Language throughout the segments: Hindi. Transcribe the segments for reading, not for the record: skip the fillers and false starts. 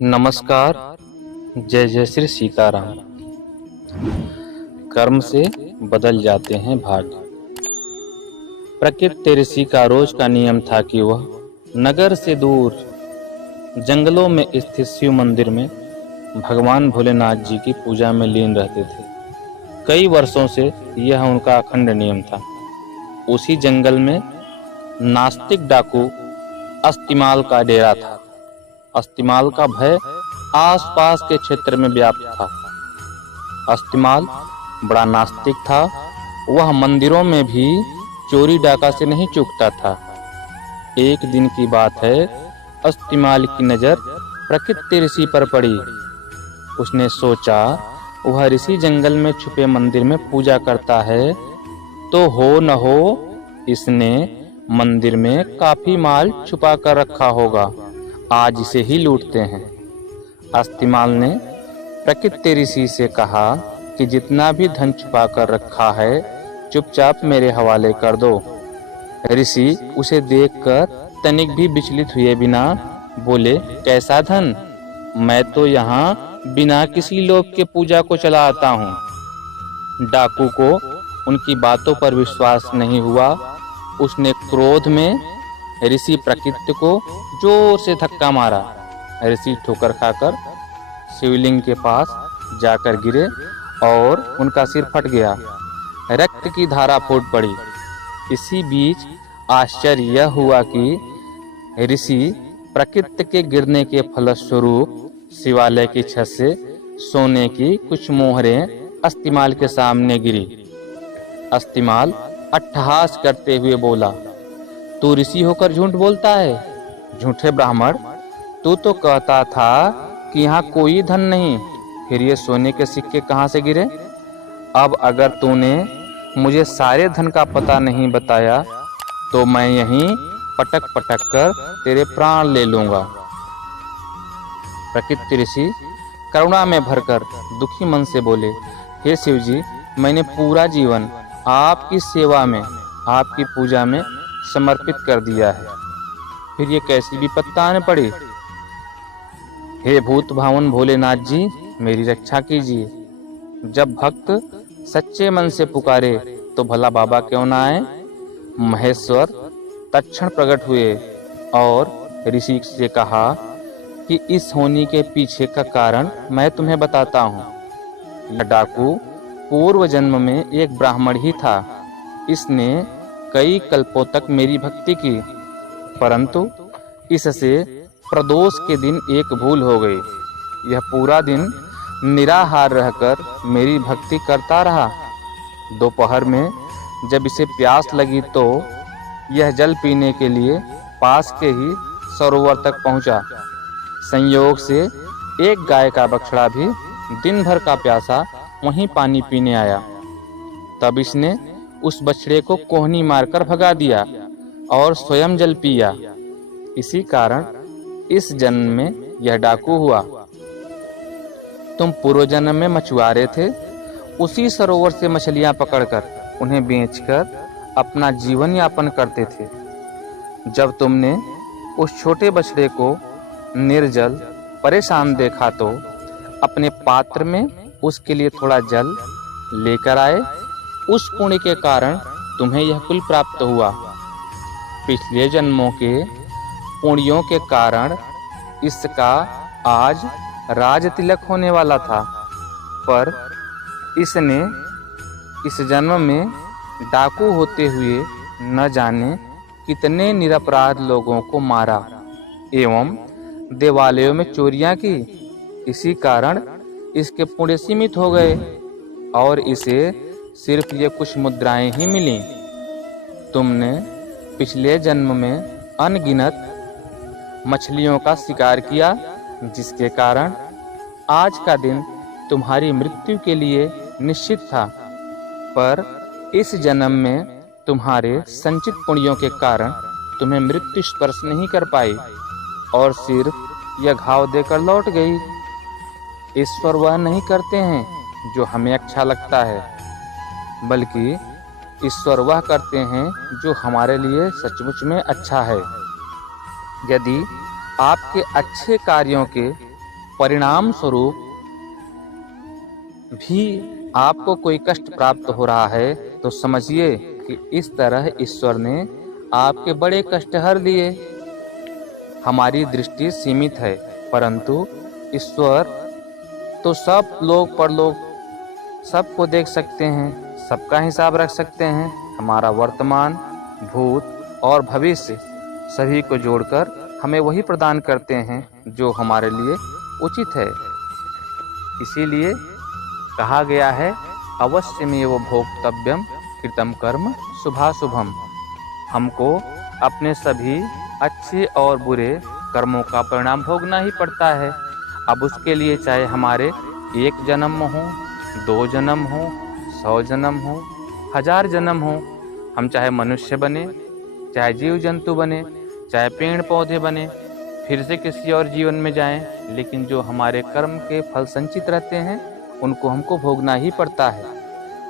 नमस्कार। जय जय श्री सीताराम। कर्म से बदल जाते हैं भाग्य। प्रकृति ऋषि का रोज का नियम था कि वह नगर से दूर जंगलों में स्थित शिव मंदिर में भगवान भोलेनाथ जी की पूजा में लीन रहते थे। कई वर्षों से यह उनका अखंड नियम था। उसी जंगल में नास्तिक डाकू अस्तिमाल का डेरा था। अस्तिमाल का भय आसपास के क्षेत्र में व्याप्त था। अस्तिमाल बड़ा नास्तिक था। वह मंदिरों में भी चोरी डाका से नहीं चूकता था। एक दिन की बात है, अस्तिमाल की नजर प्रकृति ऋषि पर पड़ी। उसने सोचा, वह ऋषि जंगल में छुपे मंदिर में पूजा करता है तो हो न हो इसने मंदिर में काफी माल छुपा कर रखा होगा। आज इसे ही लूटते हैं। अस्तिमाल ने प्रकृति ऋषि से कहा कि जितना भी धन छुपा कर रखा है चुपचाप मेरे हवाले कर दो। ऋषि उसे देखकर तनिक भी विचलित हुए बिना बोले, कैसा धन? मैं तो यहाँ बिना किसी लोभ के पूजा को चला आता हूँ। डाकू को उनकी बातों पर विश्वास नहीं हुआ। उसने क्रोध में ऋषि प्रकृति को जोर से धक्का मारा। ऋषि ठोकर खाकर शिवलिंग के पास जाकर गिरे और उनका सिर फट गया। रक्त की धारा फूट पड़ी। इसी बीच आश्चर्य यह हुआ कि ऋषि प्रकृति के गिरने के फलस्वरूप शिवालय की छत से सोने की कुछ मोहरें अस्तिमाल के सामने गिरी। अस्तिमाल अट्टहास करते हुए बोला, तू ऋषि होकर झूठ बोलता है? झूठे ब्राह्मण, तू तो कहता था कि यहाँ कोई धन नहीं, फिर ये सोने के सिक्के कहाँ से गिरे? अब अगर तूने मुझे सारे धन का पता नहीं बताया तो मैं यहीं पटक पटक कर तेरे प्राण ले लूंगा। प्रकृति ऋषि करुणा में भरकर दुखी मन से बोले, हे शिव जी, मैंने पूरा जीवन आपकी सेवा में, आपकी पूजा में समर्पित कर दिया है, फिर ये कैसी विपत्ति आने पड़ी? हे भूत भावन भोलेनाथ जी, मेरी रक्षा कीजिए। जब भक्त सच्चे मन से पुकारे तो भला बाबा क्यों ना आए? महेश्वर तत्क्षण प्रकट हुए और ऋषि से कहा कि इस होनी के पीछे का कारण मैं तुम्हें बताता हूँ। यह डाकू पूर्व जन्म में एक ब्राह्मण ही था। इसने कई कल्पों तक मेरी भक्ति की, परंतु इससे प्रदोष के दिन एक भूल हो गई। यह पूरा दिन निराहार रहकर मेरी भक्ति करता रहा। दोपहर में जब इसे प्यास लगी तो यह जल पीने के लिए पास के ही सरोवर तक पहुंचा। संयोग से एक गाय का बछड़ा भी दिन भर का प्यासा वहीं पानी पीने आया। तब इसने उस बछड़े को कोहनी मारकर भगा दिया और स्वयं जल पिया। इसी कारण इस जन्म में यह डाकू हुआ। तुम पूर्व जन्म में मछुआरे थे। उसी सरोवर से मछलियां पकड़कर उन्हें बेचकर अपना जीवन यापन करते थे। जब तुमने उस छोटे बछड़े को निर्जल परेशान देखा तो अपने पात्र में उसके लिए थोड़ा जल लेकर आए। उस पुण्य के कारण तुम्हें यह कुल प्राप्त हुआ। पिछले जन्मों के पुण्यों के कारण इसका आज राज तिलक होने वाला था, पर इसने इस जन्म में डाकू होते हुए न जाने कितने निरपराध लोगों को मारा एवं देवालयों में चोरियां की। इसी कारण इसके पुण्य सीमित हो गए और इसे सिर्फ ये कुछ मुद्राएं ही मिली। तुमने पिछले जन्म में अनगिनत मछलियों का शिकार किया, जिसके कारण आज का दिन तुम्हारी मृत्यु के लिए निश्चित था, पर इस जन्म में तुम्हारे संचित पुण्यों के कारण तुम्हें मृत्यु स्पर्श नहीं कर पाई और सिर्फ यह घाव देकर लौट गई। ईश्वर वह नहीं करते हैं जो हमें अच्छा लगता है, बल्कि ईश्वर वह करते हैं जो हमारे लिए सचमुच में अच्छा है। यदि आपके अच्छे कार्यों के परिणाम स्वरूप भी आपको कोई कष्ट प्राप्त हो रहा है तो समझिए कि इस तरह ईश्वर ने आपके बड़े कष्ट हर दिए। हमारी दृष्टि सीमित है, परंतु ईश्वर तो सब लोग परलोक सबको देख सकते हैं, सबका हिसाब रख सकते हैं। हमारा वर्तमान, भूत और भविष्य सभी को जोड़कर हमें वही प्रदान करते हैं जो हमारे लिए उचित है। इसीलिए कहा गया है, अवश्यमेव भोक्तव्यम कृतं कर्म शुभाशुभम। हमको अपने सभी अच्छे और बुरे कर्मों का परिणाम भोगना ही पड़ता है। अब उसके लिए चाहे हमारे 1 जन्म हो, 2 जन्म हो, 100 जन्म हो, 1000 जन्म हो, हम चाहे मनुष्य बने, चाहे जीव जंतु बने, चाहे पेड़ पौधे बने, फिर से किसी और जीवन में जाएं, लेकिन जो हमारे कर्म के फल संचित रहते हैं उनको हमको भोगना ही पड़ता है।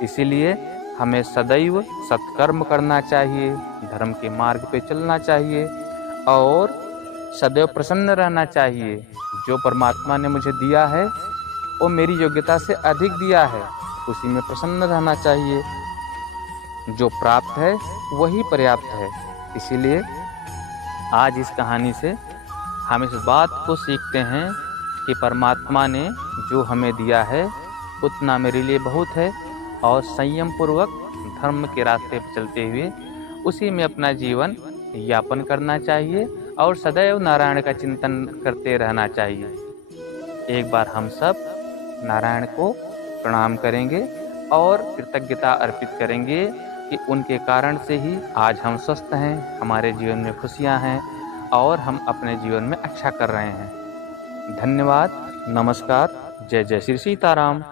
इसीलिए हमें सदैव सत्कर्म करना चाहिए, धर्म के मार्ग पे चलना चाहिए और सदैव प्रसन्न रहना चाहिए। जो परमात्मा ने मुझे दिया है वो मेरी योग्यता से अधिक दिया है, उसी में प्रसन्न रहना चाहिए। जो प्राप्त है वही पर्याप्त है। इसीलिए आज इस कहानी से हम इस बात को सीखते हैं कि परमात्मा ने जो हमें दिया है उतना मेरे लिए बहुत है, और संयम पूर्वक धर्म के रास्ते पर चलते हुए उसी में अपना जीवन यापन करना चाहिए और सदैव नारायण का चिंतन करते रहना चाहिए। एक बार हम सब नारायण को प्रणाम करेंगे और कृतज्ञता अर्पित करेंगे कि उनके कारण से ही आज हम स्वस्थ हैं, हमारे जीवन में खुशियां हैं और हम अपने जीवन में अच्छा कर रहे हैं। धन्यवाद, नमस्कार, जय जय श्री सीताराम।